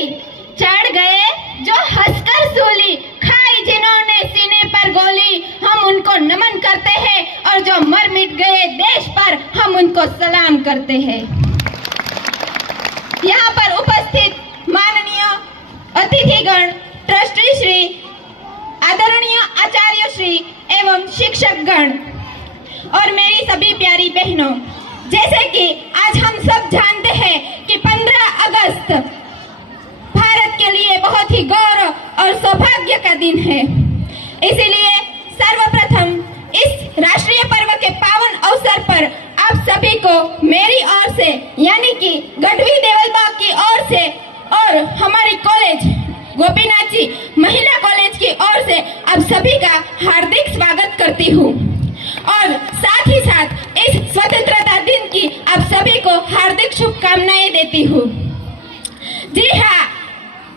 डोली, चढ़ गए जो हंसकर सूली, खाई जिन्होंने सीने पर गोली, हम उनको नमन करते हैं, और जो मर मिट गए देश पर, हम उनको सलाम करते हैं। यहाँ पर उपस्थित माननीय अतिथिगण, ट्रस्टी श्री, आदरणीय आचार्य श्री एवं शिक्षकगण और मेरी सभी प्यारी बहनों, जैसे कि आज हम सब जानते हैं कि 15 अगस्त भारत के लिए बहुत ही गौरव और सौभाग्य का दिन है। इसीलिए सर्वप्रथम इस राष्ट्रीय पर्व के पावन अवसर पर आप सभी को मेरी ओर से, यानी कि गढ़वी देवलबाग की ओर से और हमारी कॉलेज गोपीनाथ जी महिला कॉलेज की ओर से आप सभी का हार्दिक स्वागत करती हूँ, और साथ ही साथ इस स्वतंत्रता दिन की आप सभी को हार्दिक शुभकामनाएं देती हूँ। जी हाँ,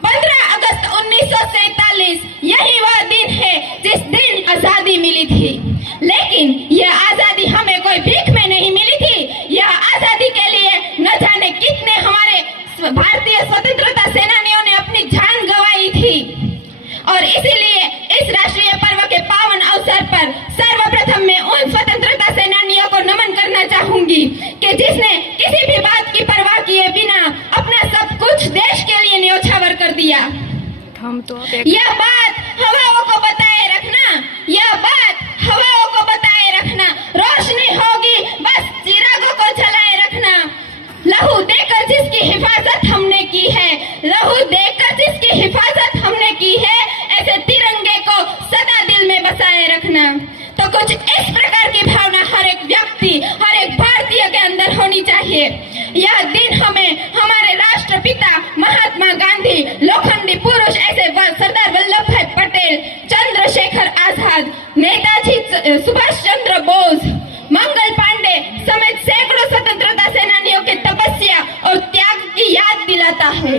15 अगस्त 1947 यही वह दिन है जिस दिन आजादी मिली थी। लेकिन यह आजादी हमें कोई भीख में नहीं मिली थी। यह आजादी के लिए न जाने कितने हमारे भारतीय स्वतंत्रता सेनानियों ने अपनी जान गंवाई थी। और इसीलिए इस राष्ट्रीय पर्व के पावन अवसर पर सर्वप्रथम मैं उन स्वतंत्रता सेनानियों को नमन करना चाहूंगी कि जिसने किसी भी बात की परवाह किए बिना अपना सब कुछ देश के लिए न्योछावर कर दिया। यह बात हवाओं को बताए रखना, यह बात हवाओं को बताए रखना, रोशनी होगी बस चिरागों को जलाए रखना। लहू देकर जिसकी हिफाजत हमने की है, लहू देकर जिसकी हिफाजत हमने की है, ऐसे तिरंगे को सदा दिल में बसाए रखना। तो कुछ इस प्रकार की भावना हर एक व्यक्ति, हर एक भारतीय के अंदर होनी चाहिए। यह दिन हमें हमारे राष्ट्रपिता महात्मा गांधी, लोखंडी पुरुष ऐसे सरदार वल्लभ भाई पटेल, चंद्रशेखर आजाद, नेताजी सुभाष चंद्र बोस, मंगल पांडे समेत सैकड़ों स्वतंत्रता सेनानियों के तपस्या और त्याग की याद दिलाता है।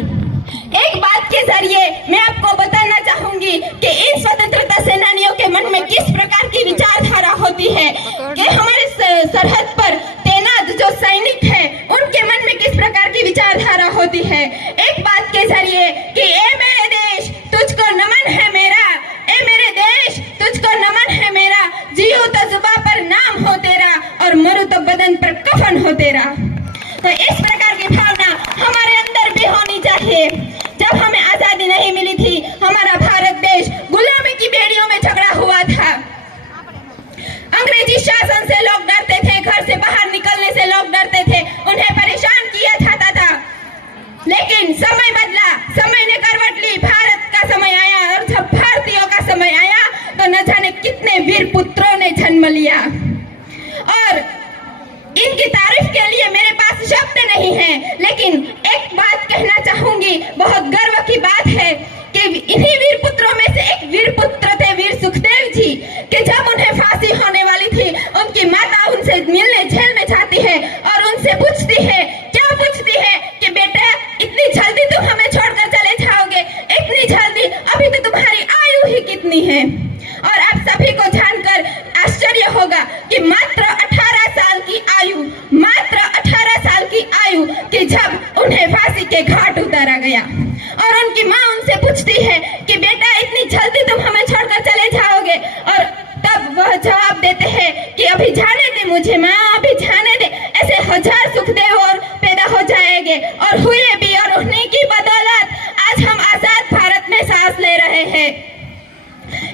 एक बात के जरिए मैं आपको बताना चाहूंगी कि इन स्वतंत्रता सेनानियों के मन में किस प्रकार की विचारधारा होती है, कि हमारे सरहद पर तैनात जो सैनिक है उनके मन में किस प्रकार की विचारधारा होती है। एक बात के जरिए कि ए मेरे देश तुझको नमन है मेरा, ए मेरे देश तुझको नमन है मेरा, जियो तो जुबान पर नाम हो तेरा और मरू तो बदन पर कफन हो तेरा। तो इस प्रकार की भावना हमारे अंदर भी होनी चाहिए। जब हमें आजादी नहीं मिली थी, हमारा भारत देश गुलामी की बेड़ियों में झगड़ा हुआ था। अंग्रेजी शासन से लोग डरते थे, घर से बाहर निकलने से लोग डरते थे, उन्हें परेशान किया जाता था। लेकिन समय बदला, समय ने करवट ली, भारत का समय आया, और जब भारतीयों का समय आया तो न जाने कितने वीर पुत्रों ने जन्म लिया। और इनकी तारीफ के लिए मेरे पास शब्द नहीं है, लेकिन एक बात कहना चाहूंगी, बहुत गर्व की बात है कि इन्हीं वीर पुत्रों में से एक वीर पुत्र थे वीर सुखदेव जी, कि जब उन्हें फांसी होने वाली थी, उनकी माता उनसे मिलने जेल में जाती है और उनसे पूछती है, क्या पूछती है कि बेटा इतनी जल्दी तुम हमें छोड़कर चले जाओगे, इतनी जल्दी, अभी तो तुम्हारी आयु ही कितनी है। और आप सभी को जानकर आश्चर्य होगा कि मात्र 18 साल की आयु, मात्र 18 साल की आयु कि जब उन्हें फांसी के घाट उतारा गया, और उनकी माँ उनसे पूछती है कि बेटा इतनी जल्दी तुम हमें छोड़कर चले जाओगे, और तब वह जवाब देते हैं कि अभी जाने दे मुझे माँ, अभी जाने दे, ऐसे हजार सुखदेव और पैदा हो जाएंगे, और हुए भी, और उन्हीं की बदौलत आज हम आजाद भारत में सांस ले रहे हैं।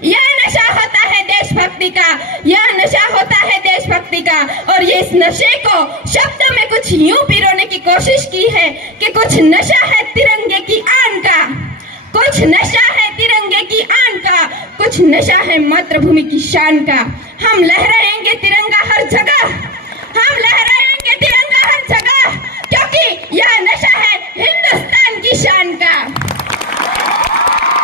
यह नशा होता है देशभक्ति का, यह नशा होता है देशभक्ति का। और ये इस नशे को शब्दों में कुछ यूं पिरोने की कोशिश की है कि कुछ नशा है तिरंगे की आन का, कुछ नशा है तिरंगे की आन का, कुछ नशा है मातृभूमि की शान का। हम लहराएंगे तिरंगा हर जगह, हम लहराएंगे तिरंगा हर जगह, क्योंकि यह नशा है हिंदुस्तान की शान का।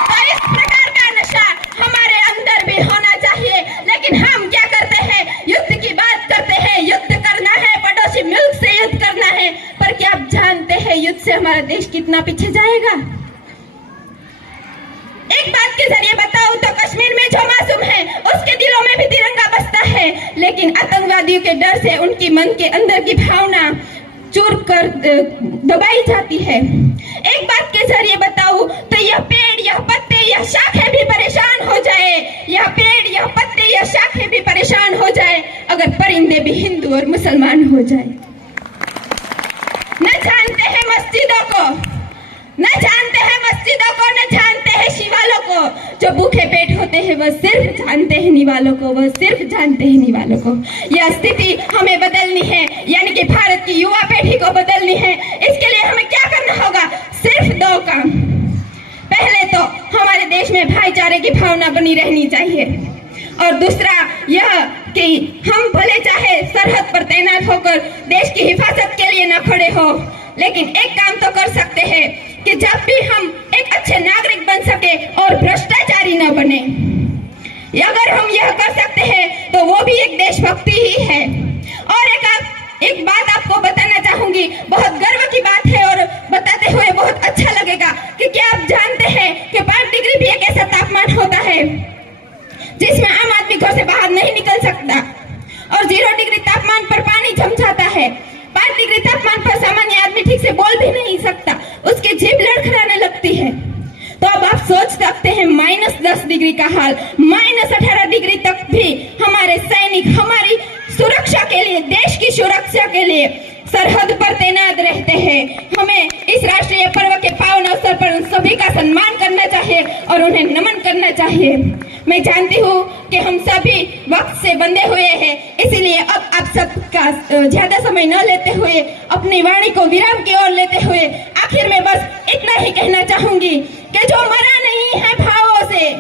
तो इस प्रकार का नशा हमारे अंदर भी होना चाहिए। लेकिन हम क्या करते हैं, युद्ध की बात करते हैं, युद्ध करना है, पड़ोसी मुल्क से युद्ध करना है, पर क्या आप जानते हैं युद्ध से हमारा देश कितना पीछे जाएगा? एक बात के जरिए बताऊं तो कश्मीर में जो मासूम है उसके दिलों में भी तिरंगा बसता है, लेकिन आतंकवादियों के डर से उनकी मन के अंदर की भावना चूर कर दबाई जाती है। एक बात के जरिए बताऊं हिंदू और मुसलमान हो जाए। न जानते हैं मस्जिदों को, न जानते हैं मस्जिदों को, न जानते हैं शिवालों को। जो भूखे पेट होते हैं वह सिर्फ जानते हैं निवालों को, वह सिर्फ जानते हैं निवालों को। यह स्थिति हमें बदलनी है, यानी कि भारत की युवा पीढ़ी को बदलनी है। इसके लिए हमें क्या करना होगा? सिर्फ 2 काम। पहले तो हमारे देश में भाईचारे की भावना बनी रहनी चाहिए, और दूसरा यह कि हम भले चाहे सरहद पर तैनात होकर देश की हिफाजत के लिए न खड़े हो, लेकिन एक काम तो कर सकते हैं कि जब भी हम एक अच्छे नागरिक बन सके और भ्रष्टाचारी न बने। अगर हम यह कर सकते हैं तो वो भी एक देशभक्ति ही है। और एक बात आपको बताना चाहूंगी, बहुत गर्व की बात है और बताते हुए बहुत अच्छा लगेगा कि क्या आप जानते हैं कि 5 डिग्री भी एक ऐसा तापमान होता है जिसमें आम आदमी घर से बाहर नहीं निकल सकता, और 0 डिग्री तापमान पर पानी जम जाता है। 5 डिग्री तापमान पर सामान्य आदमी ठीक से बोल भी नहीं सकता, उसकी जीभ लड़खड़ाने लगती है। तो अब आप सोच सकते हैं -10 डिग्री का हाल, -18 डिग्री तक भी हमारे सैनिक हमारी सुरक्षा के लिए, देश की सुरक्षा के लिए सरहद पर तैनात रहते हैं। हमें इस राष्ट्रीय पर्व के पावन अवसर पर उन सभी का सम्मान करना चाहिए और उन्हें नमन करना चाहिए। मैं जानती हूँ कि हम सभी वक्त से बंधे हुए हैं, इसीलिए अब आप सबका ज्यादा समय न लेते हुए अपनी वाणी को विराम की ओर लेते हुए आखिर में बस इतना ही कहना चाहूंगी कि जो मरा नहीं है भावों से,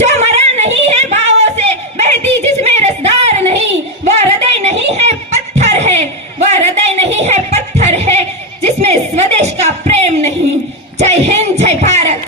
जो मरा नहीं है भावों से, बहती जिसमें रसदार नहीं, वह हृदय नहीं है पत्थर है, वह हृदय नहीं है पत्थर है जिसमें स्वदेश का प्रेम नहीं। जय हिंद, जय भारत।